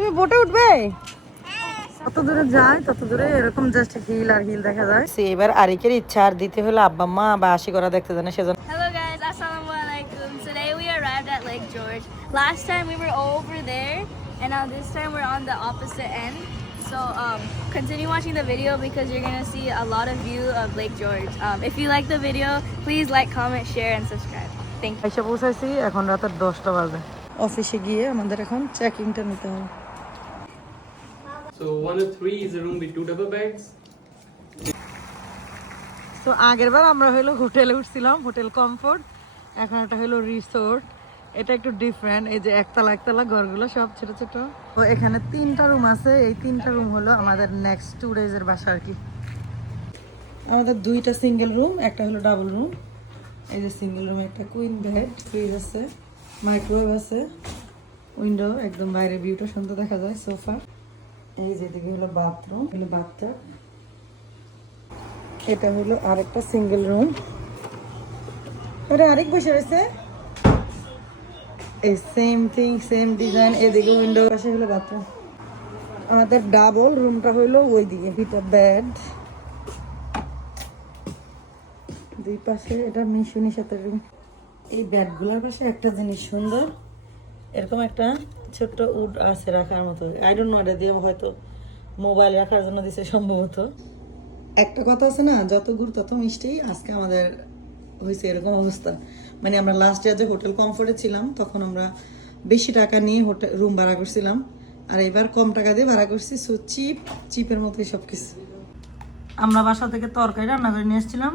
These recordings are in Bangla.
তুমি বোটে উঠবে কত দূরে যায় তত দূরে এরকম জাস্ট হিল আর হিল দেখা যায় এবার আরিকের ইচ্ছা আর দিতে হলো আব্বা মা বা আশি করা দেখতে জানে সেজন্য Hello guys, assalamu alaikum. Today we arrived at Lake George. Last time we were over there, and now this time we're on the opposite end. So um, continue watching the video because you're gonna see a lot of view of Lake George. Um, if you like the video, please like, comment, share, and subscribe. Thank you. এসে পৌঁছাইছি এখন রাতের দশটা বাজে অফিসে গিয়ে আমাদের এখন চেকিংটা নিতে হবে So, one of three is a room with two double beds. তো আগের বার আমরা হলো হোটেলে উঠছিলাম, হোটেল কমফোর্ট, এখন এটা হলো রিসোর্ট। এটা একটু ডিফারেন্ট এই যে একতলা একতলা ঘরগুলো সব ছোট ছোট। তো এখানে তিনটা রুম আছে, এই তিনটা রুম হলো আমাদের নেক্সট টু ডেজের বাসা আর কি। আমাদের দুইটা সিঙ্গেল রুম একটা হলো ডাবল রুম এই যে সিঙ্গেল রুম একটা কুইন বেড ফ্রিজ আছে মাইক্রোওয়েভ আছে। উইন্ডো একদম বাইরে ভিউটা সুন্দর দেখা যায় সোফা এই যেদিকে হলো বাথরুম হলো বাথটাব এটা হলো আরেকটা সিঙ্গেল রুম ওটা আরেক বসে রয়েছে। এই সেম থিং সেম ডিজাইন এদিকে উইন্ডো পাশে হলো বাথরুম আমাদের ডাবল রুমটা হইল ওই দিকে এটা বেড দুই পাশে এটা মিশুনির সাথে রুম এই বেডগুলোর পাশে একটা জিনিস সুন্দর। এরকম একটা ছোট্ট উড আছে রাখার মতো। আই ডোন্ট নো এটা দিয়ে হয়তো মোবাইল রাখার জন্য দিছে সম্ভবত। একটা কথা আছে না যত গুড় তত মিষ্টি। আজকে আমাদের হয়েছে এরকম অবস্থা। মানে আমরা লাস্ট ইয়ার যে হোটেল কমফোর্টে ছিলাম তখন আমরা বেশি টাকা নিয়ে হোটেল রুম ভাড়া করছিলাম। আর এবার কম টাকা দিয়ে ভাড়া করছি সো চিপ চিপের মতোই সব কিছু আমরা বাসা থেকে তরকারি রান্না করে নিয়ে এসেছিলাম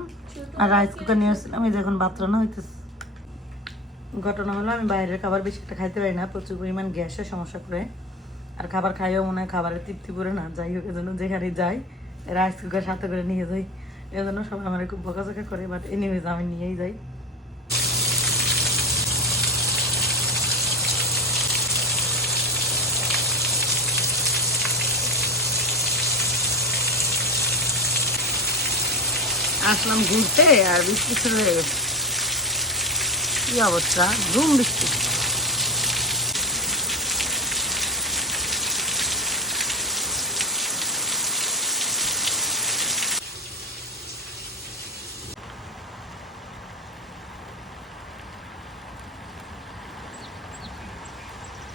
আর রাইস কুকার নিয়ে এসেছিলাম এই যে এখন ভাত রান্না হইতেছে। ঘটনা হলো, আমি বাইরের খাবার বেশি একটা খাইতে পারি না, প্রচুর পরিমাণ গ্যাসের সমস্যা করে। আর খাবার খাইও মনে হয় খাবারের তৃপ্তি করে না, যাই হোক, এজন্য যেখানে যাই রাইস কুকার সাথে করে নিয়ে যাই। এজন্য সবাই আমার খুব বকাঝকা করে বাট এনিওয়েজ আমি নিয়েই যাই। আসলাম ঘুরতে, আর বৃষ্টি শুরু হয়ে গেছে। কি অবস্থা?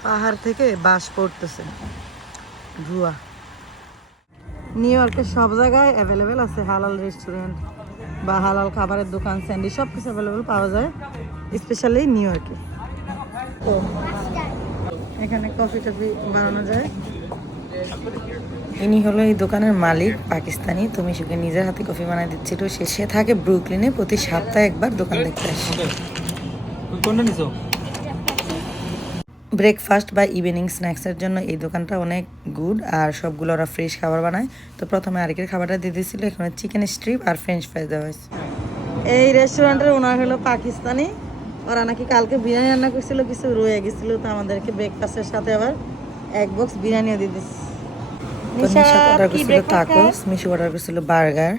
পাহাড় থেকে বাস পড়তেছে। ধোয়া। নিউ ইয়র্কের সব জায়গায় অ্যাভেলেবেল আছে হালাল রেস্টুরেন্ট বা হালাল খাবারের দোকান স্যান্ডি সব কিছু অ্যাভেলেবেল পাওয়া যায়। স্পেশালি নিউ ইয়র্কে। তো এখানে কফি টফি বানানো যায়। ইনি হলো এই দোকানের মালিক পাকিস্তানি। তুমি সুকে নিজের হাতে কফি বানাই দিচ্ছিল সে সে থাকে ব্রুকলিনে। প্রতি সপ্তাহে একবার দোকান দেখতে আসে। ব্রেকফাস্ট বা ইভিনিং স্ন্যাক্সের জন্য এই দোকানটা অনেক গুড আর সবগুলো ওরা ফ্রেশ খাবার বানায়। তো প্রথমে আরেকের খাবারটা দিয়ে দিয়েছিল। এখানে চিকেন স্ট্রিপ আর ফ্রেঞ্চ ফ্রাইজ দেওয়া হয়েছে। এই রেস্টুরেন্টের ওনার হলো পাকিস্তানি। ওরা নাকি কালকে বিরিয়ানি রান্না করছিল কিছু রয়ে গেছিল তো আমাদেরকে ব্রেকফাস্টের সাথে আবার এক বক্স বিরিয়ানিও দিয়ে দিচ্ছে নিশা অর্ডার করছিল breakfast মিশু অর্ডার করছিল বার্গার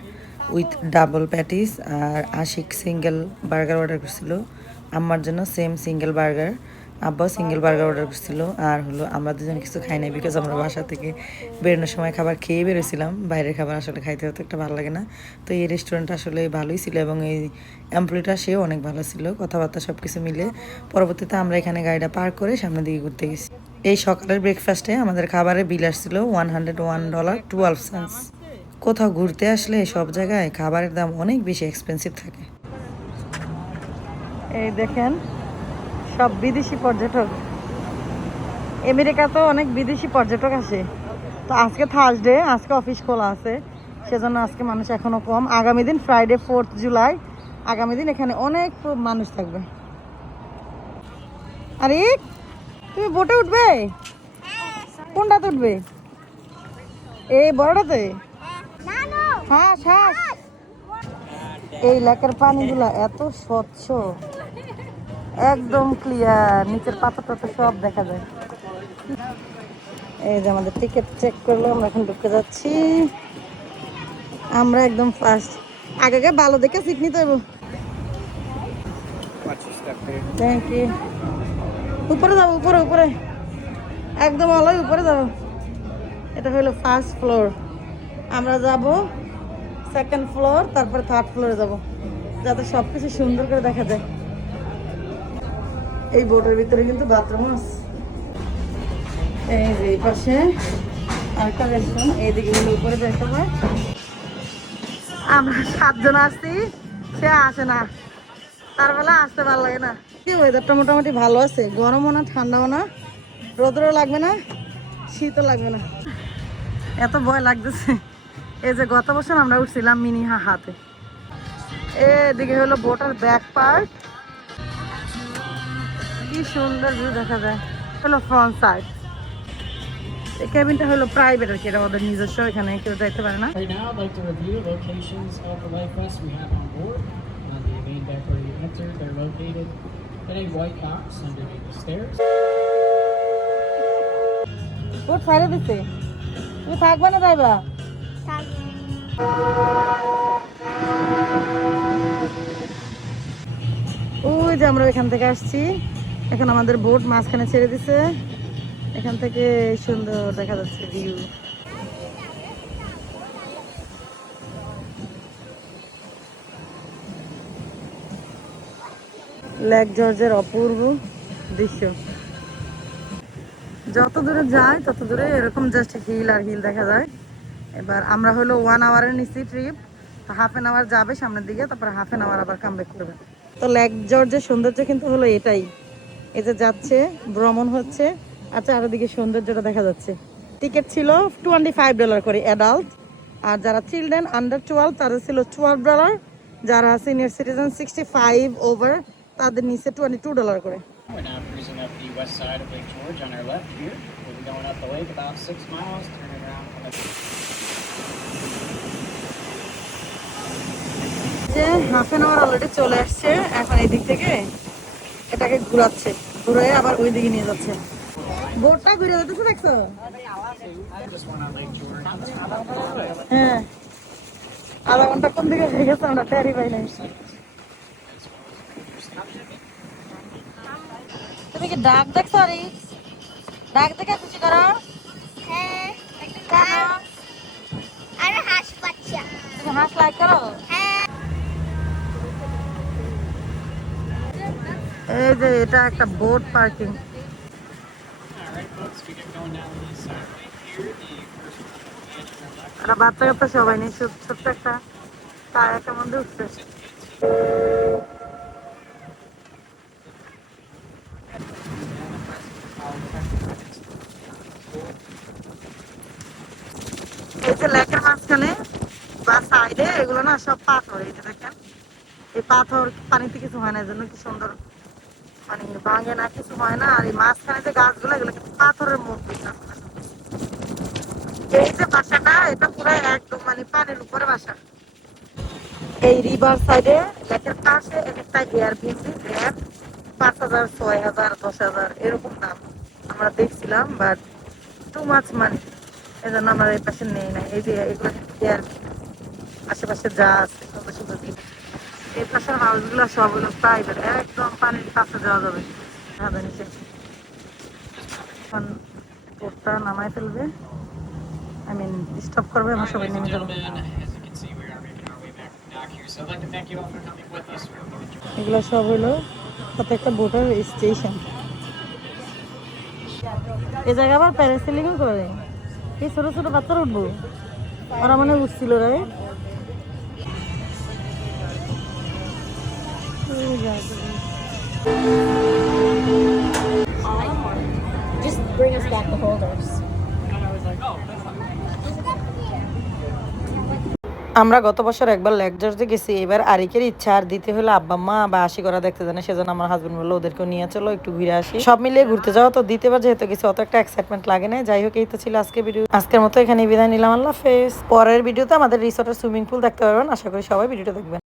উইথ ডাবল প্যাটিস আর আশিক সিঙ্গেল বার্গার অর্ডার করছিল। আমার জন্য সেম সিঙ্গেল বার্গার আব্বাও সিঙ্গেল বার্গার অর্ডার করছিল, আর হলো আমরা দুজন কিছু খাই নাই বিকজ আমরা বাসা থেকে বেরোনোর সময় খাবার খেয়ে বেরোছিলাম বাইরের খাবার আসলে খাইতে হতে একটা ভালো লাগে না। তো এই রেস্টুরেন্টটা আসলে ভালোই ছিল এবং এই এমপ্লয়িটা সেও অনেক ভালো ছিল, কথাবার্তা সব কিছু মিলে। পরবর্তীতে আমরা এখানে গাড়িটা পার্ক করে সামনের দিকে ঘুরতে গেছি। এই সকালের ব্রেকফাস্টে আমাদের খাবারের বিল আসছিল one hundred one dollar twelve cents কোথাও ঘুরতে আসলে সব জায়গায় খাবারের দাম অনেক বেশি এক্সপেন্সিভ থাকে। এই দেখেন সব বিদেশি পর্যটক। আমেরিকাতেও অনেক বিদেশি পর্যটক আসে। তো আজকে থার্সডে আজকে অফিস খোলা আছে। সেজন্য আজকে মানুষ এখনও কম। আগামী দিন ফ্রাইডে ফোর্থ জুলাই আগামী দিন এখানে অনেক মানুষ থাকবে। আরে তুমি বোটে উঠবে? কোনটাতে উঠবে? এই বড়টাতে? হ্যাঁ শ্বাস এই এলাকার পানিগুলা এত স্বচ্ছ। একদম ক্লিয়ার নিচের পাতা টাতা সব দেখা যায়। এই যে আমাদের টিকিট চেক করল, আমরা এখন ঢুকে যাচ্ছি। আমরা একদম ফার্স্ট আগে আগে ভালো দেখে সিট নিতে হইব। থ্যাংক ইউ উপরে যাব, উপরে উপরে। একদম আলোয় উপরে যাব। এটা হলো ফার্স্ট ফ্লোর আমরা যাব সেকেন্ড ফ্লোর তারপরে থার্ড ফ্লোরে যাব। যাতে সব কিছু সুন্দর করে দেখা যায়। এই বোটের ভিতরে কিন্তু বাথরুম আছে। এই যে এই পাশে আরেকটা রেস্টুরেন্ট এইদিকে হলো উপরে যেতে হয়। আমরা সাতজন আসছি সে আসে না। তার বেলা আসতে ভালো লাগে না। কি ওয়েদারটা মোটামুটি ভালো আছে, গরমও না, ঠান্ডাও না, রোদও লাগবে না, শীতও লাগবে না। এত ভয় লাগতেছে। এই যে গত বছর আমরা উঠছিলাম মিনি হাতে। এদিকে হলো বোটার ব্যাক পার্ট কি সুন্দর ভিউ দেখা যায় হলো ফ্রন্ট সাইড এই ক্যাবিনটা হলো প্রাইভেট আর কি এটা ওদের নিজস্ব এখানে কেউ যাইতে পারে না. বোট ছাড়ে দিচ্ছে তুমি থাকবে না যাইবা ওই যে আমরা এখান থেকে আসছি এখন আমাদের বোট মাঝখানে ছেড়ে দিছে। এখান থেকে সুন্দর দেখা যাচ্ছে ভিউ লেক জর্জের অপূর্ব দৃশ্য। যত দূরে যায়, তত দূরে এরকম জাস্ট হিল আর হিল দেখা যায়। এবার আমরা হলো ওয়ান আওয়ারের নিচ্ছি ট্রিপ তো হাফ অ্যান আওয়ার যাবে সামনের দিকে, তারপরে হাফ অ্যান আওয়ার আবার কাম ব্যাক করবে। তো লেক জর্জের সৌন্দর্য কিন্তু হলো এটাই। যে যাচ্ছে ভ্রমণ হচ্ছে আর চারিদিকে সৌন্দর্যটা দেখা যাচ্ছে টিকিট ছিল টোয়েন্টি ফাইভ ডলার করে অ্যাডাল্ট আর যারা চিলড্রেন আন্ডার টুয়েলভ তাদের ছিল টুয়েলভ ডলার যারা senior citizen sixty five over তাদের নিচে টোয়েন্টি টু ডলার করে We're now cruising up the west side of Lake George on our left here. We'll be going up the lake about six miles, turning around. coming- যে হাফ অ্যান আওয়ার অলরেডি চলে আসছে এখন এই দিক থেকে এটাকে ঘুরাচ্ছে। ঘুরে আবার ওই দিকে নিয়ে যাচ্ছে। বোটটা ঘুরে যেতেছে দেখছ. হ্যাঁ। আধা ঘণ্টা কোন দিকে হয়ে গেছে আমরা টেরি পাই নাই। তুমি কি ডাক দেখছ আরে? ডাক দেখে খুশি করো। হ্যাঁ আর হাঁস বাচ্চা তুমি হাঁস লাইক করো? The edge of our left একটা বাচ্চা কাচ্চা সবাই একটা কায়াকের মধ্যে যে মাঝখানে বা সাইডে এগুলো না সব পাথর, এই যে দেখেন। এই পাথর পানিতে কিছু হয় না জন্য কি সুন্দর মানে ভাঙে না কিছু হয় না, আর এই মাঝখানে যে গাছগুলো, এগুলো পাথরের এই যে বাসাটা, এটা পুরো একদম মানে পানির উপরে বাসা। এই রিভার সাইডে লেকের পাশে এক একটা এয়ারবিএনবি ল্যাব পাঁচ হাজার, ছয় হাজার, দশ হাজার, এরকম দাম। আমরা দেখছিলাম বাট টু মাছ মানি এই জন্য আমরা এই পাশে নেই না এই যে এগুলো এয়ার আশেপাশে যা আছে। এই পাশের হাউসগুলো সব হলো প্রাইভেট একদম পানির কাছে যাওয়া যাবে। ছাদে নিচে। এখন বোটটা নামাই ফেলবে। আই মিন স্টপ করবে, আমরা সবাই নেমে যাব. এগুলো সব হলো প্রত্যেকটা বোটের স্টেশন এই জায়গা আবার প্যারাসেলিংও করে এই ছোট ছোট বাচ্চারা উঠবো। ওরা মনে উঠছিল রে। Just bring us back the holders. আমরা গত বছর একবার লেক গেছি, এবার আরিকের ইচ্ছা আর দিতে হলে আব্বা, মা বা আশি করা দেখতে জানে, সেজন্য আমার হাজবেন্ড বলল ওদেরকেও নিয়ে চলো, একটু ঘুরে আসি। সব মিলিয়ে ঘুরতে যাওয়া তো দিতে দ্বিতীয়বার যেহেতু গেছি, অত একটা এক্সাইটমেন্ট লাগে না। যাই হোক, এই তো ছিল আজকে ভিডিও আজকের মতো এখানে বিদায় নিলাম, আল্লাহ ফেস পরের ভিডিওতে আমাদের রিসোর্টের সুইমিং পুল দেখতে পারবেন, আশা করি সবাই ভিডিওটা দেখবেন।